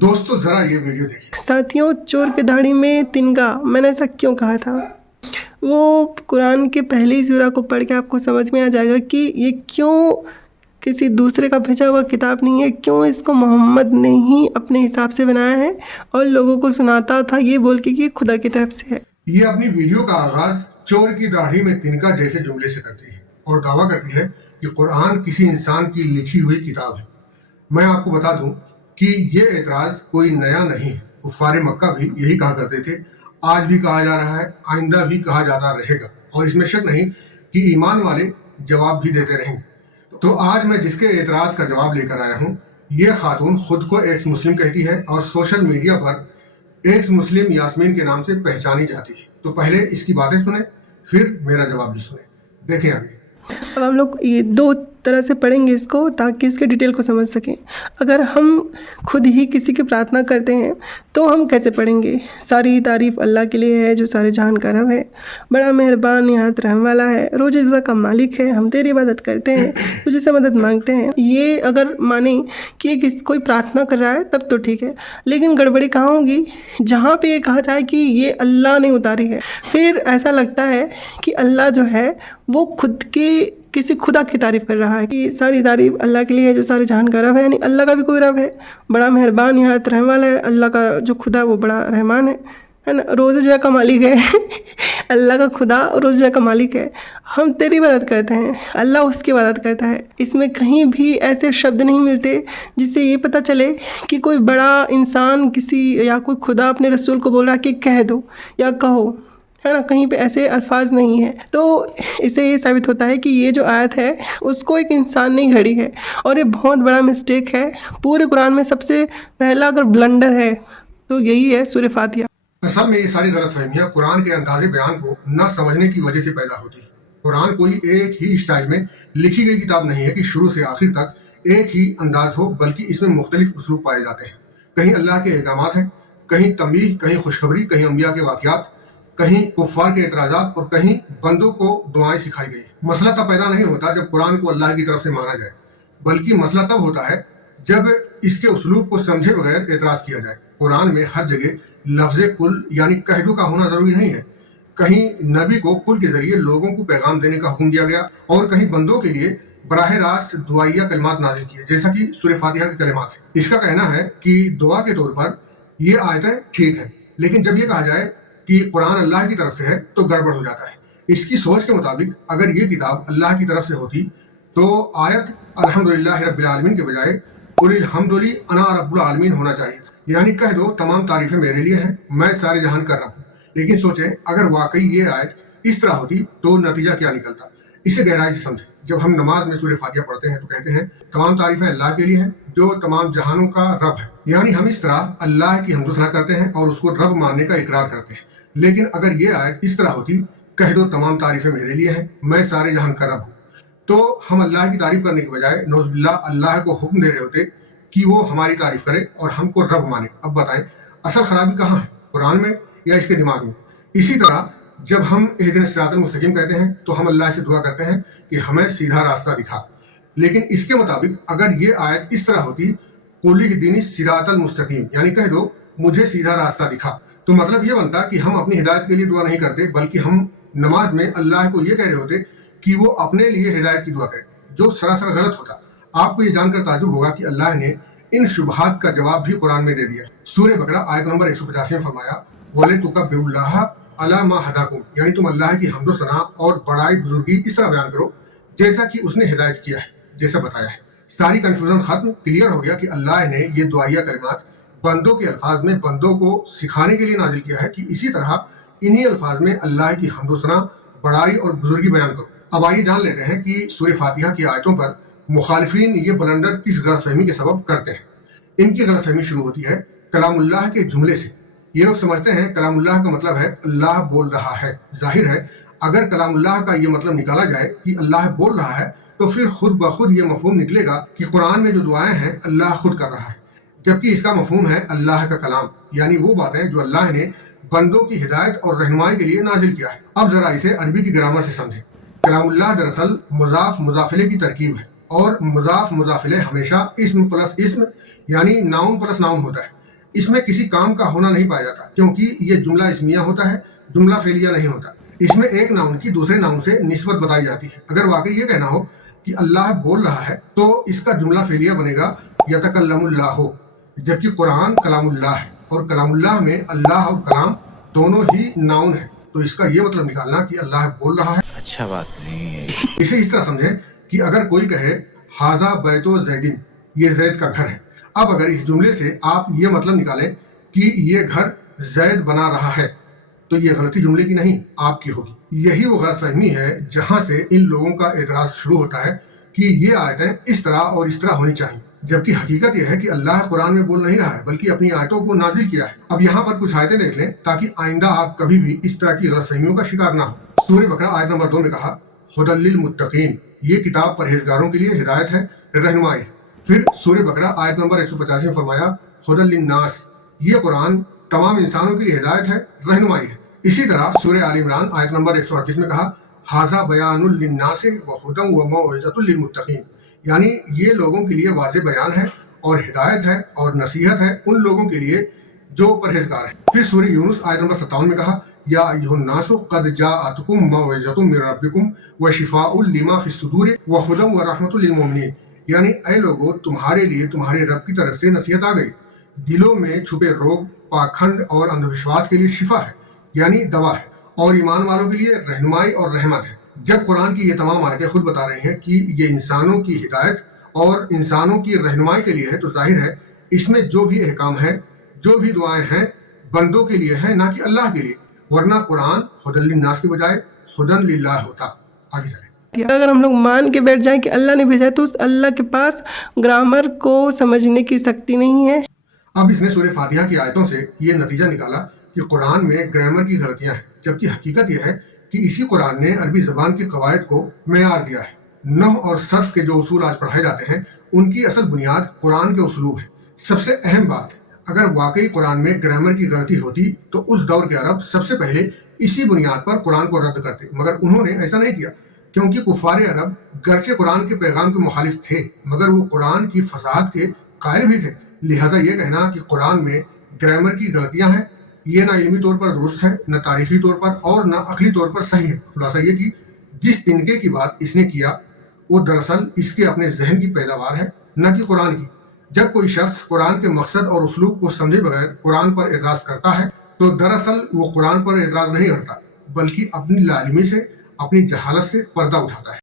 दोस्तों ज़रा ये वीडियो देखिए। साथियों, चोर के दाढ़ी में तिनका, मैंने ऐसा क्यों कहा था? वो कुरान के पहली सूरा को पढ़ के आपको समझ में आ जाएगा कि ये क्यों किसी दूसरे का भेजा हुआ किताब नहीं है, क्यों इसको मोहम्मद ने ही अपने हिसाब से बनाया है और लोगों को सुनाता था ये बोल के कि खुदा की तरफ से है। ये अपनी वीडियो का आगाज चोर की दाढ़ी में तिनका जैसे जुमले से करती है और दावा करती है कि कुरान किसी इंसान की लिखी हुई किताब है। मैं आपको बता दूं कि ये एतराज़ कोई नया नहीं है। कुफ़ार मक्का भी यही कहा करते थे, आज भी कहा जा रहा है, आइंदा भी कहा जाता रहेगा और इसमें शक नहीं कि ईमान वाले जवाब भी देते रहेंगे। तो आज मैं जिसके एतराज़ का जवाब लेकर आया हूँ, ये खातून खुद को एक्स मुस्लिम कहती है और सोशल मीडिया पर एक्स मुस्लिम यास्मीन के नाम से पहचानी जाती है। तो पहले इसकी बातें सुने, फिर मेरा जवाब भी सुने। देखें आगे। अब हम लोग ये दो तरह से पढ़ेंगे इसको ताकि इसके डिटेल को समझ सकें। अगर हम खुद ही किसी की प्रार्थना करते हैं तो हम कैसे पढ़ेंगे? सारी तारीफ़ अल्लाह के लिए है जो सारे जहान का रब है, बड़ा मेहरबान निहायत रहम वाला है, रोज़ इज़्ज़त का मालिक है, हम तेरी इबादत करते हैं, तुझे से मदद मांगते हैं। ये अगर माने कि कोई प्रार्थना कर रहा है तब तो ठीक है, लेकिन गड़बड़ी कहाँ होगी? जहाँ पे ये कहा जाए कि ये अल्लाह ने उतारी है, फिर ऐसा लगता है कि अल्लाह जो है वो खुद के किसी खुदा की तारीफ़ कर रहा है कि सारी तारीफ़ अल्लाह के लिए है जो सारे जहान का रब है। यानी अल्लाह का भी कोई रब है, बड़ा मेहरबान निहायत रहम वाला है। अल्लाह का जो खुदा है वो बड़ा रहमान है ना, रोज़ जगह का मालिक है अल्लाह का खुदा रोज़ जगह का मालिक है। हम तेरी इबादत करते हैं, अल्लाह उसकी इबादत करता है। इसमें कहीं भी ऐसे शब्द नहीं मिलते जिससे ये पता चले कि कोई बड़ा इंसान किसी या कोई खुदा अपने रसूल को बोल रहा है कि कह दो या कहो, है ना। कहीं पे ऐसे अल्फाज नहीं है। तो इससे ये साबित होता है कि ये जो आयत है उसको एक इंसान ने घड़ी है और ये बहुत बड़ा मिस्टेक है। पूरे कुरान में सबसे पहला अगर ब्लंडर है तो यही है सूरह फातिहा। असल में ये सारी गलतफहमियां कुरान के अंदाज़े बयान को न समझने की वजह से पैदा होती है। कुरान कोई एक ही स्टाइल में लिखी गई किताब नहीं है कि शुरू से आखिर तक एक ही अंदाज हो, बल्कि इसमें मुख्तलिफ उसलूब पाए जाते हैं। कहीं अल्लाह के अहकामात हैं, कहीं तंबीह, कहीं खुशखबरी, कहीं अंबिया के वाक़यात, कहीं कुफ़ार के एतराज़ात और कहीं बंदों को दुआएं सिखाई गई। मसला तब पैदा नहीं होता जब कुरान को अल्लाह की तरफ से माना जाए, बल्कि मसला तब होता है जब इसके उसलूब को समझे बगैर एतराज़ किया जाए। कुरान में हर जगह लफ्ज़ कुल यानी कह दो का होना ज़रूरी नहीं है। कहीं नबी को कुल के ज़रिए लोगों को पैगाम देने का हुक्म दिया गया और कहीं बंदों के लिए बराह रास्त दुआइया कलिमात नाजिल किए, जैसा कि सूरह फातिहा के कलिमात है। इसका कहना है कि दुआ के तौर पर ये आयतें ठीक है, लेकिन जब ये कहा जाए कि कुरान अल्लाह की तरफ से है तो गड़बड़ हो जाता है। इसकी सोच के मुताबिक अगर ये किताब अल्लाह की तरफ से होती तो आयत अल्हम्दुलिल्लाह रब्बिल आलमीन के बजाय कुलिल हम्दुली अना रब्बुल आलमीन होना चाहिए था, यानी कह दो तमाम तारीफें मेरे लिए हैं, मैं सारे जहान कर रहा हूँ। लेकिन सोचें अगर वाकई ये आयत इस तरह होती तो नतीजा क्या निकलता। इसे गहराई से समझें। जब हम नमाज में सूरह फातिहा पढ़ते हैं तो कहते हैं तमाम तारीफें अल्लाह के लिए हैं जो तमाम जहानों का रब है, यानी हम इस तरह अल्लाह की हम्दुसना करते हैं और उसको रब मानने का इकरार करते हैं। लेकिन अगर ये आयत इस तरह होती, कह दो तमाम तारीफें मेरे लिए हैं, मैं सारे जहान का रब हूँ, तो हम अल्लाह की तारीफ करने के बजाय नौज़ुबिल्लाह अल्लाह को हुक्म दे रहे होते कि वो हमारी तारीफ करे और हमको रब माने। अब बताएं असल खराबी कहाँ है, कुरान में या इसके दिमाग में? इसी तरह जब हम इहदिना सिरातल मुस्तकीम कहते हैं तो हम अल्लाह से दुआ करते हैं कि हमें सीधा रास्ता दिखा। लेकिन इसके मुताबिक अगर ये आयत इस तरह होती कुल इहदिनी सिरातल मुस्तकीम, यानी कह दो मुझे सीधा रास्ता दिखा, तो मतलब ये बनता कि हम अपनी हिदायत के लिए दुआ नहीं करते, बल्कि हम नमाज में अल्लाह को ये कह रहे होते कि वो अपने लिए हिदायत की दुआ करे, जो सरासर गलत होता। आपको ये जानकर ताजुब होगा कि अल्लाह ने इन शुबहात का जवाब भी कुरान में दे दिया। सूरह बकरा आयत नंबर 185 में फरमाया वले तुकब्बिरुल्लाह अला मा हदाकुम, यानी तुम अल्लाह की हम्दो सना और बड़ाई बुजुर्गी इस तरह बयान करो जैसा कि उसने हिदायत किया है, जैसा बताया है। सारी कंफ्यूजन खत्म, क्लियर हो गया कि अल्लाह ने ये दुआइया कलिमात बंदों के अल्फाज में बंदों को सिखाने के लिए नाजिल किया है कि इसी तरह इन्हीं अल्फाज में अल्लाह की हम्दो सना, बड़ाई और बुजुर्गी बयान करो। अब आइए जान लेते हैं कि सूरह फातिहा की आयतों पर मुखालिफिन ये ब्लंडर किस गलतफहमी के सबब करते हैं। इनकी गलतफहमी शुरू होती है कलामुल्लाह के जुमले से। ये लोग समझते हैं कलामुल्लाह का मतलब है अल्लाह बोल रहा है। जाहिर है अगर कलामुल्लाह का ये मतलब निकाला जाए कि अल्लाह बोल रहा है तो फिर खुद ब खुद ये मफहूम निकलेगा कि कुरान में जो दुआएं हैं अल्लाह खुद कर रहा है, जबकि इसका मफहूम है अल्लाह का कलाम, यानी वो बातें जो अल्लाह ने बंदों की हिदायत और रहनुमाई के लिए नाजिल किया है। अब जरा इसे अरबी की ग्रामर से समझें। कलामुल्लाह दरअसल मुजाफ मुजाफिले की तरकीब है और मुजाफ मुजाफिले हमेशा इस्म प्लस इस्म यानी नाउन प्लस नाउन होता है। اس میں کسی کام کا ہونا نہیں پایا جاتا کیونکہ یہ جملہ اسمیہ ہوتا ہے، جملہ فعلیہ نہیں ہوتا۔ اس میں ایک ناؤن کی دوسرے ناؤن سے نسبت بتائی جاتی ہے۔ اگر واقعی یہ کہنا ہو کہ اللہ بول رہا ہے تو اس کا جملہ فعلیہ بنے گا یتکلم اللہ، جبکہ قرآن کلام اللہ ہے اور کلام اللہ میں اللہ اور کلام دونوں ہی ناؤن ہیں، تو اس کا یہ مطلب نکالنا کہ اللہ بول رہا ہے اچھا بات نہیں ہے۔ اسے اس طرح سمجھیں کہ اگر کوئی کہے ھذا بیت زیدن، یہ زید کا گھر ہے، اب اگر اس جملے سے آپ یہ مطلب نکالیں کہ یہ گھر زید بنا رہا ہے تو یہ غلطی جملے کی نہیں آپ کی ہوگی۔ یہی وہ غلط فہمی ہے جہاں سے ان لوگوں کا اعتراض شروع ہوتا ہے کہ یہ آیتیں اس طرح اور اس طرح ہونی چاہیے، جبکہ حقیقت یہ ہے کہ اللہ قرآن میں بول نہیں رہا ہے بلکہ اپنی آیتوں کو نازل کیا ہے۔ اب یہاں پر کچھ آیتیں دیکھ لیں تاکہ آئندہ آپ کبھی بھی اس طرح کی غلط فہمیوں کا شکار نہ ہو۔ سورہ بقرہ آیت نمبر 2 میں کہا ھدی للمتقین، یہ کتاب پرہیزگاروں کے لیے ہدایت ہے، رہنمائی ہے۔ پھر سورہ بقرہ آیت نمبر 185 میں فرمایا ھدی للناس، یہ قرآن تمام انسانوں کے لیے ہدایت ہے، رہنمائی ہے۔ اسی طرح سورہ آل عمران آیت نمبر 138 میں کہا ھذا بیان للناس وھدی وموعظۃ للمتقین، یعنی یہ لوگوں کے لیے واضح بیان ہے اور ہدایت ہے اور نصیحت ہے ان لوگوں کے لیے جو پرہیزگار ہیں۔ پھر سورہ یونس آیت نمبر 57 میں کہا یا ایھا الناس قد جاءتکم موعظۃ من ربکم وشفاء لما فی الصدور وھدی ورحمۃ للمؤمنین، یعنی اے لوگو تمہارے لیے تمہارے رب کی طرف سے نصیحت آ گئی، دلوں میں چھپے روگ، پاکھنڈ اور اندھ وشواس کے لیے شفا ہے یعنی دوا ہے، اور ایمان والوں کے لیے رہنمائی اور رحمت ہے۔ جب قرآن کی یہ تمام آیتیں خود بتا رہی ہیں کہ یہ انسانوں کی ہدایت اور انسانوں کی رہنمائی کے لیے ہے تو ظاہر ہے اس میں جو بھی احکام ہیں، جو بھی دعائیں ہیں، بندوں کے لیے ہیں نہ کہ اللہ کے لیے، ورنہ قرآن ھدی للناس کے بجائے ھدی للہ ہوتا۔ آگے چلیں۔ اگر ہم لوگ مان کے بیٹھ جائیں کہ اللہ نے بھیجا ہے تو اس اللہ کے پاس گرامر کو سمجھنے کی سختی نہیں ہے۔ اب اس نے سورہ فاتحہ کی آیتوں سے یہ نتیجہ نکالا کہ قرآن میں گرامر کی غلطیاں ہیں، جبکہ حقیقت یہ ہے کہ اسی قرآن نے عربی زبان کے قواعد کو معیار دیا ہے۔ نحو اور صرف کے جو اصول آج پڑھائے جاتے ہیں ان کی اصل بنیاد قرآن کے اسلوب ہے۔ سب سے اہم بات، اگر واقعی قرآن میں گرامر کی غلطی ہوتی تو اس دور کے عرب سب سے پہلے اسی بنیاد پر قرآن کو رد کرتے، مگر انہوں نے ایسا نہیں کیا کیونکہ کفار عرب گرچہ قرآن کے پیغام کے مخالف تھے مگر وہ قرآن کی فصاحت کے قائل بھی تھے، لہذا یہ کہنا کہ قرآن میں گرامر کی غلطیاں ہیں یہ نہ علمی طور پر درست ہے، نہ تاریخی طور پر اور نہ عقلی طور پر صحیح ہے۔ خلاصہ یہ کہ جس تنکے کی بات اس نے کیا وہ دراصل اس کے اپنے ذہن کی پیداوار ہے نہ کہ قرآن کی۔ جب کوئی شخص قرآن کے مقصد اور اسلوب کو سمجھے بغیر قرآن پر اعتراض کرتا ہے تو دراصل وہ قرآن پر اعتراض نہیں کرتا بلکہ اپنی لا علمی سے، اپنی جہالت سے پردہ اٹھاتا ہے۔